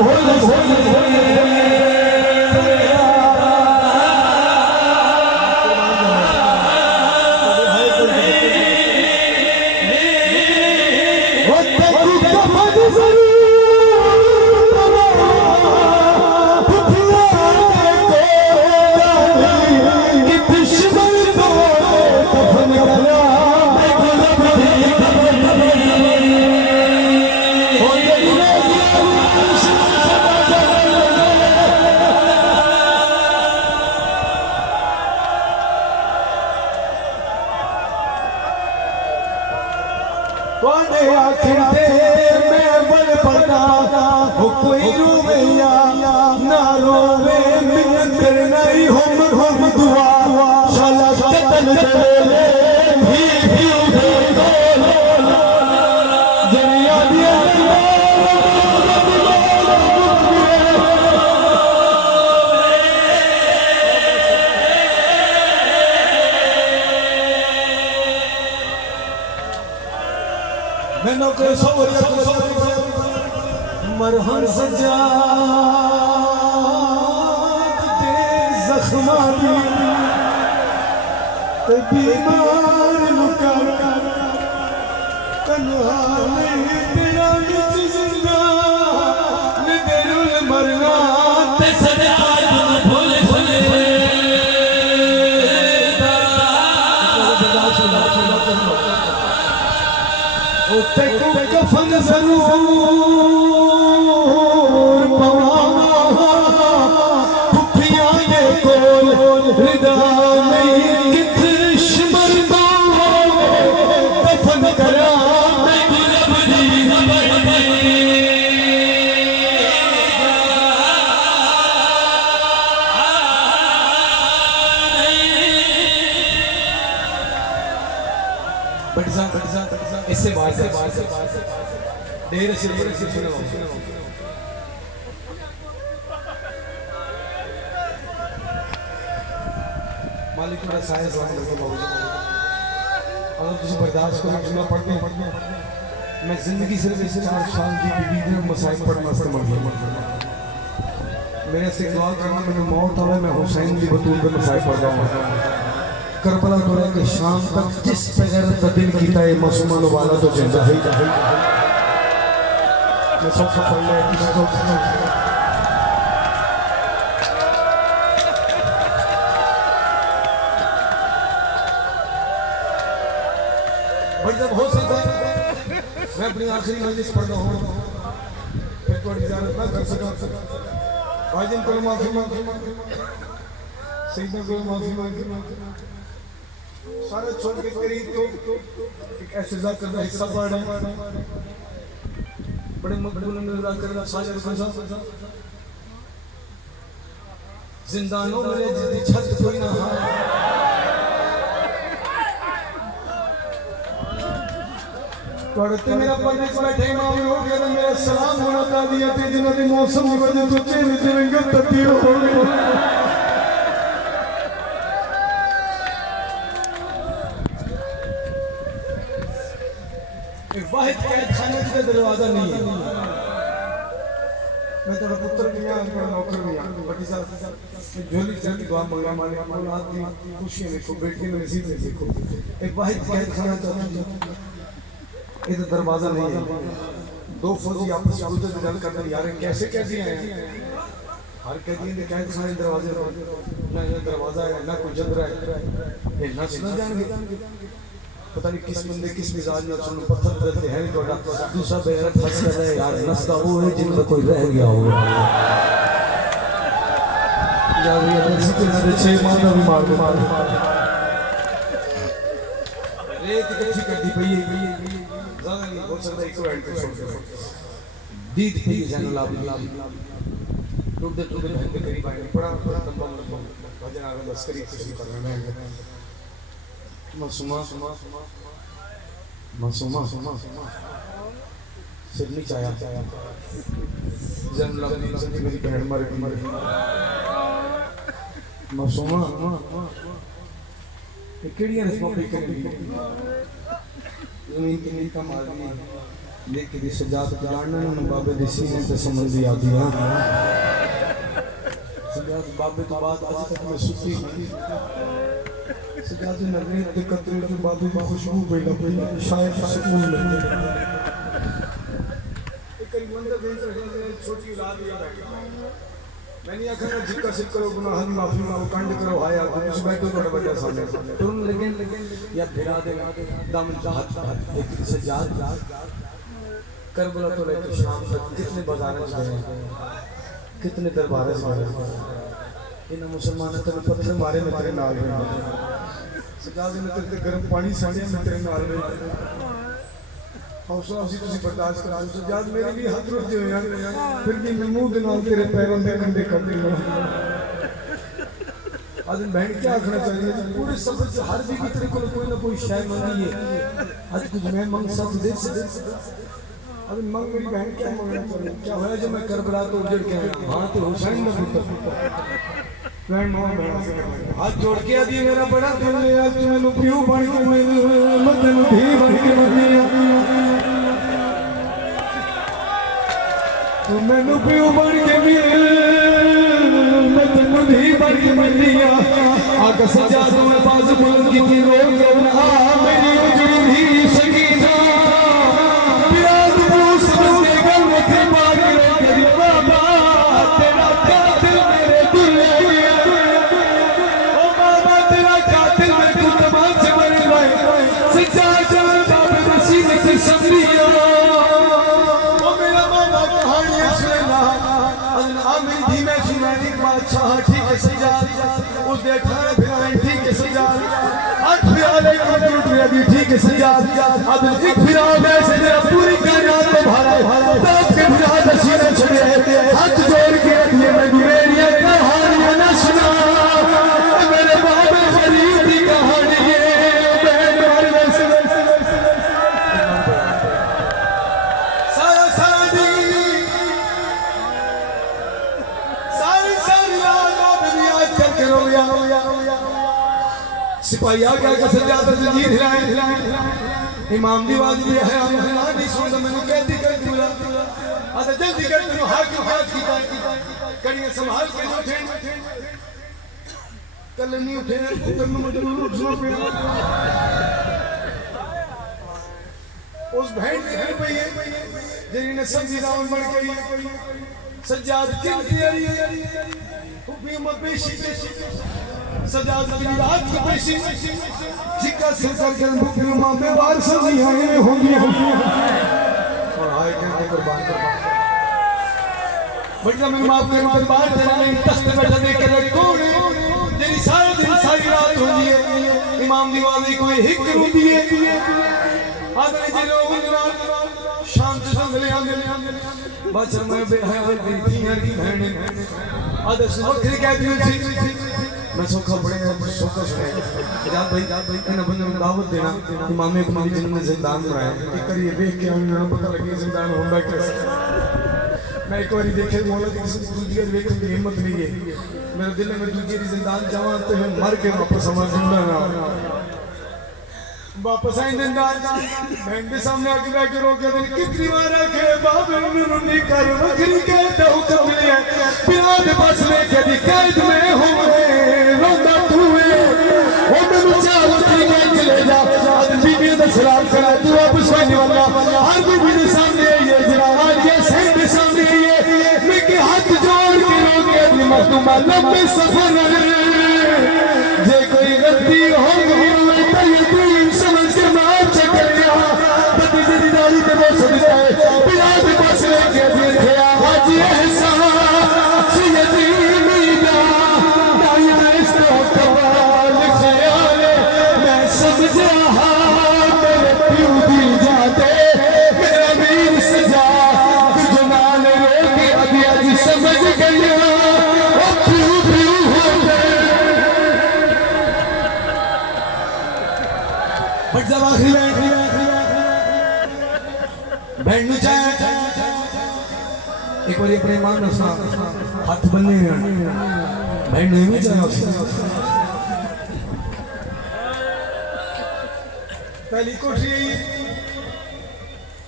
मरहम सजा जख्मा बीमार मुकर कन्हाने तेरा विच जिंदा नगरुल मरना ते सदा भूल भूल ओ ते को कफन जरूर इससे बाहर से देर से सुनो मालिक मेरा साइज वाला करके बाबूजी अगर तुझे बर्दाश्त करना सुनना पड़ते मैं जिंदगी सिर्फ इस 4 साल की बीवी में मसाइल पर मस्त मर गया मेरे से दुआ करना मैंने मौत आवे मैं हुसैन की बतूल पे मसाइल पड़ जाऊंगा करबला तोरे के शाम तक जिस पैगैर का दिल कीता है मासूमान वाला तो जिंदा है मैं सब पढ़ ले इसको भाई जब हो सकता मैं अपनी आखिरी मजलिस पढ़ रहा हूँ फिर कोई इजाजत ना कर सका भाईजान को माफी मांग सईदा को माफी मांग सारे छोड़ के करीब तो एक ऐसे जाकर का हिस्सा पढ़ रहे हैं बड़े मकबूल में जाकर का साजर फंसा जिंदानों में जिसकी छत कोई ना हा पढ़ते मेरा पढ़ने से बैठे इमाम हो गया मेरा सलाम होना था दिया थे जिन्होंने मौसम की वजह से चेहरे से रंगत तब्दील हो गई वाहिद कैदखाने का दरवाजा नहीं है मैं तेरा पुत्र भी यहाँ तेरा नौकर भी यहाँ बड़ी साहब झोली चल दुआ मंगा मालिक औलाद की खुशियाँ देखो बेटी में नसीब में देखो एक वाहिद कैदखाना चाहता ये तो दरवाजा नहीं है 2 फौजी आपस में उधर जल करते यार कैसे कैसे आए हर कैदी ने कैदखाने दरवाजे ना दरवाजा है ना कोई जंदरा है ये नस्ल जान पता नहीं किस बंदे किस मिजाज में सुन पत्थर बदलते हैं थोड़ा दूसरा बेगैरत फंस गया है यार नस्ता वो है जिनका कोई रह गया होगा यार ये ऐसी तरह से 6 माह भी मार रेत इकट्ठी कर दी भई ज्यादा नहीं हो सकता एक एंड पे छोड़ दो दीद पे जान लाभ टूटते बहन के करीब आए बड़ा लंबा भजन आ रहा बस करीब खुशी कर रहे हैं मासूमा सिर नहीं चाया जन लवनी संजी मेरी बहन मर मासूमा ये केड़ियां रस्मां पे करी जमीन की नींद का मार दी लेकिन इस सजाद को जानना ना बाबे दी सीने ते समझी आती हां सजाद बाबे तो बात आज तक मैं सुती नहीं सजाद ने नगरी के कतरे के बाबे की खुशबू पैदा हुई शायद सुकून मिले एक करीब मंदिर गई छोटी औलाद याद आ मैंने आखना जिक्र सिक करो गुनाह माफी मांगो कंड करो हाया कुछ बैठो थोड़ा बड़ा सामने तुरंत लेकिन या फिरा दे दम चाहत एक सजाद करबला तो लेकर शाम तक कितने बाजारें गए कितने दरबारे गए इन मुसलमानों ने पत्थर मारे में तेरे नाल सजाद ने तेरे गर्म पानी साड़े में तेरे नाल हौसला उसी तुसी बर्दाश्त करा सजाद मेरे भी हाथ रुक जाए यार फिर भी मैं मुंह के नाल तेरे पैरों में कंधे कर दूंगा आज बहन क्या आखना चाहिए पूरे सफर से हर भी तेरे को कोई ना कोई शय मांगी है आज कुछ मैं मांग सब दे अब मांग मेरी बहन क्या मांगना चाहिए क्या होया जो मैं करबला तो उजड़ के आया हां तो हुसैन का पुत्र मैं मां बहन से हाथ जोड़ के आदि मेरा बड़ा दिल है आज तू मैनू पियो बन के मैं तेनू धी बन के मन्निया तू मैनू पियो बन के मैं तेनू धी बन के मन्निया आका सजा तू मैं बाज बुलंद की रो के आ मेरी उजड़ी धी सकीना प्यार पूछ के गल के बाग रे बाबा तेरा कातिल मेरे दिल ओ बाबा तेरा कातिल मैं तू तमाम से मर गए सच्चा जान बाबे नसीब की समरिया ओ मेरा बाबा कहानी सुना आमिर धी में सुनानी बादशाह ठीक है सजा उस देखा फिर ठीक है सजा आठ फिराले की ठीक है सजा अब एक फिराल में से तेरा पूरी कायनात को भरा तब के फिराल नसीब छड़े हाथ जोड़ के रखिए मैं मेरी कहानियां न सुना मेरे बाबे फरीद की कहानी सिपाही आ गया सजाद जंजीर हिलाए इमाम दी आवाज भी है हम नहीं सुनदा मैंने कहती कर दूला आ जल्दी कर तू हाकिम हाथ की कड़ियां संभाल के उठे कल नहीं उठे पुत्र में जरूर उठना पड़ा उस बहन की है भई जेरी ने समझी रावण बन गई सजाद किन तैयारी हुबी मबेशी सजाद की रात की पेशी जिक्का से करके मुकम्मल मामे वार सजी आए होंगी और आए के कुर्बान बेटा मैं माफ कर दरबार तेरे तख्त बैठा देख के कौन तेरी सारा दिन सारी रात होती है इमाम दी वाली कोई हिक होती है आदमी जी लोग शाम से संगले आंदे बस मैं बेहया दी यार की बहन आदे सुखरी कहती थी मैं सोखा बड़े सोखा सुनाया जात भाई इन्हें बंदे में दावत देना इमाम एक मरी जिन्होंने जिंदान बनाया एक करिए देख के हमें पता लगे जिंदान होंदा कैसे मैं एक बार देखे मौला की दूसरी देख के हिम्मत नहीं है मेरे दिल में दूसरी जिंदान जावा तो मैं मर के वापस समझ जिंदा ना वापस आई जिंदान बहन के सामने आके बैठ के रो के दिन कितनी बार आके बाबे मैनू नहीं कर वखरी के तो हुक्म मिले बिना दे पास में कदी कैद में होवे रोंदा तू है ओ मैनू चाहत के चले जा आज बीबी दा सलाम करा तू वापस आने वाला हर बीबी के सामने ये जरा आज ये सही के सामने ये मैं के हाथ जोड़ के रो के अपनी मखदूमा लंबे सफर जे कोई गलती हो गई तो ये समझ के माफ कर दिया पति जी दाढ़ी पे बोल सकता है बिना भी पास लेके दिए हाजी एहसान सैयदी मीना दाया इसको कमाल ख्याल मैं समझा मेरे प्यू दी जाते मेरा वीर सजा तुझ नाल रोके अभी आज समझ गया ओ प्यू प्यू हो गए बट जब आखिरी बहन नु चाहे एक बार अपने ईमान नसा हाथ बन्ने बहन नहीं में चाहे पहली कोठरी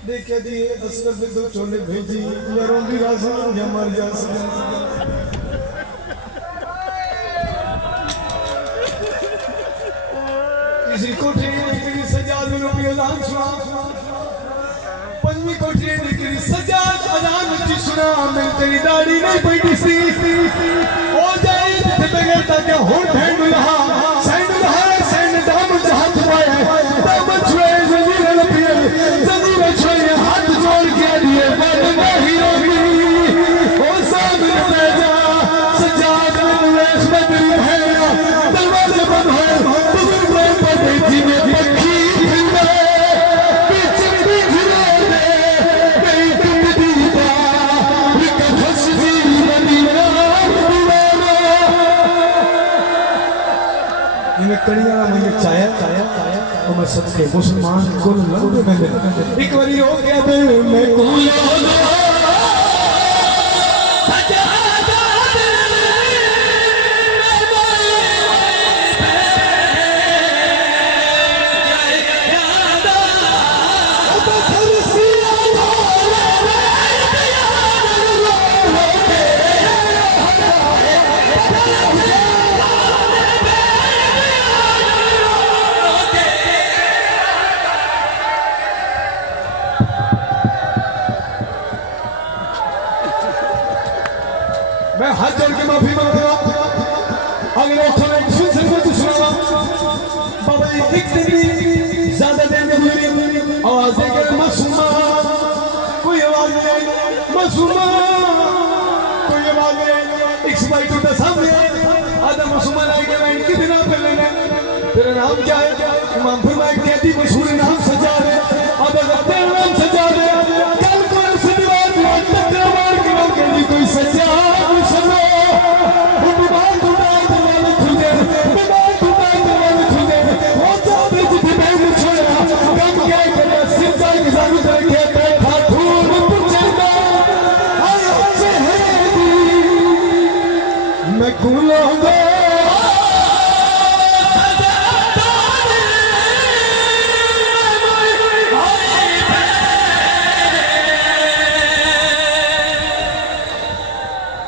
देखे दिए असगर से दो चोले भेजी यारों की रासन या मर जा किसी को तेरी सजा दिलो भी अजान सुना पंजवी को तेरी सजा अजान की सुना मैं तेरी दाढ़ी नहीं बैठी सी हो जाए ते बगैर तक हो ठंड लहा सैंड दाम हाथ पाए दाम छुए जमीन लपिए जमीन छुए हाथ जोड़ के लिए मन नहीं रोगी ओ सामने पे जा सजाद में वेश बदल है दरवाजे बंद है बुजुर्ग में पड़े जीने पक्षी फिरने बीच फिरे नहीं टूट दीदा विका फंस जी बनिया ये कड़िया मुझे चाया और मैं सबके मुसलमान को लंबे में एक बारी हो गया दिल में मैं हाथ जोड़ के माफी मांगता हूं अगले वक्त में फिर से कुछ सुनावा बाबा जी एक दिन भी ज्यादा देर में हुई आवाज है कि मासूमा कोई आवाज नहीं मासूमा कोई आवाज नहीं एक सिपाही टूटा सामने आधा मासूमा लाए के मैं कितने नाम कर लेना तेरा नाम क्या है इमाम फरमाए कहती मशहूर नाम सजा